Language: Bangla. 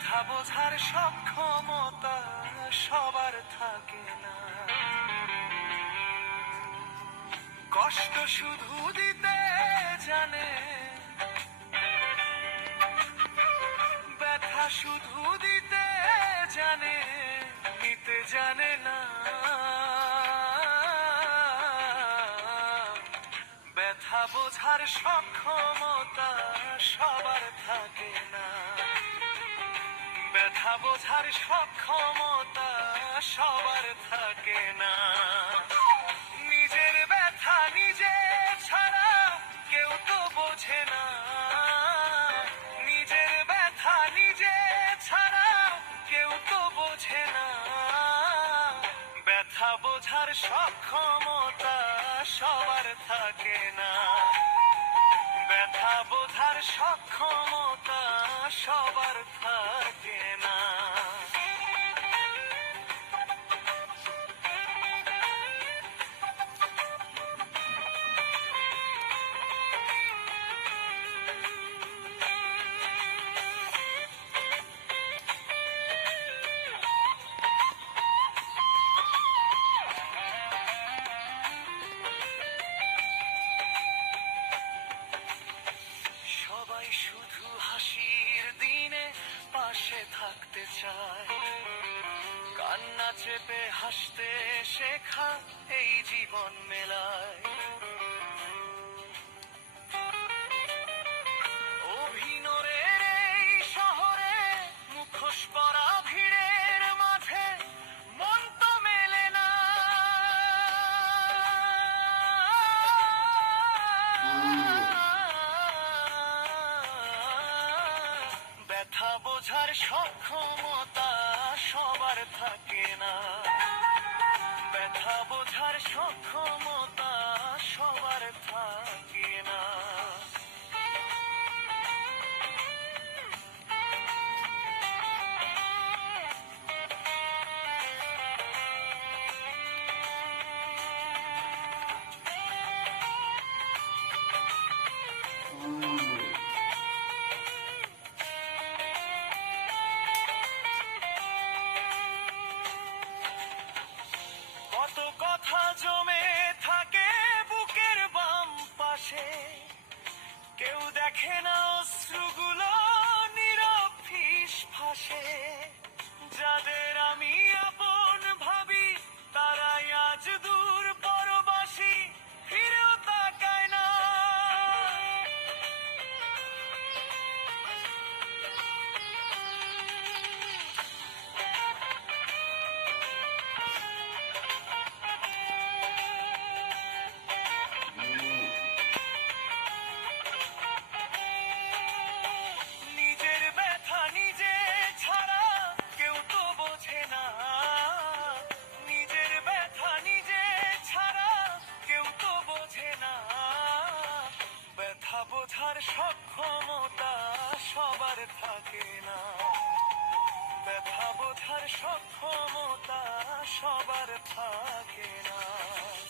ব্যথা বোঝার সক্ষমতা সবার থাকে না। কষ্ট শুধু দিতে জানে, ব্যথা শুধু দিতে জানে, নিতে জানে না। ব্যথা বোঝার সক্ষমতা সবার থাকে না। ব্যথা বোঝার সক্ষমতা সবার থাকে না। নিজের ব্যথা নিজে ছাড়া কেউ তো বোঝে না। নিজের ব্যথা নিজে ছাড়া কেউ তো বোঝে না। ব্যথা বোঝার সক্ষমতা সবার থাকে না। ব্যথা বোঝার সক্ষমতা সবার থাকে না। সবাই শুধু হাসির দিনে পাশে থাকতে চায়। কান্না চেপে হাসতে শেখা এই জীবন মেলায়। অভিনয়ের এই শহরে মুখোশ পরা ভিড়ের মাঝে মন তো মেলে না। ব্যথা বোঝার সক্ষমতা সবার থাকে না। ব্যথা বোঝার সক্ষমতা সবার থাকে না। কত কথা জমে থাকে বুকের বাম পাশে, কেউ দেখে না অশ্রুগুলো নীরব ফিস ফাঁসে। যাদের আমি আপন ভাবি তারাই আজ দূর পরবাসী, ফিরেও তাকায় না। নিজের ব্যথা নিজে ছাড়া কেউ তো বোঝে না। নিজের ব্যথা নিজে ছাড়া কেউ তো বোঝে না। ব্যথা বোঝার সক্ষমতা সবার থাকে না। ব্যথা বোঝার সক্ষমতা সবার থাকে না।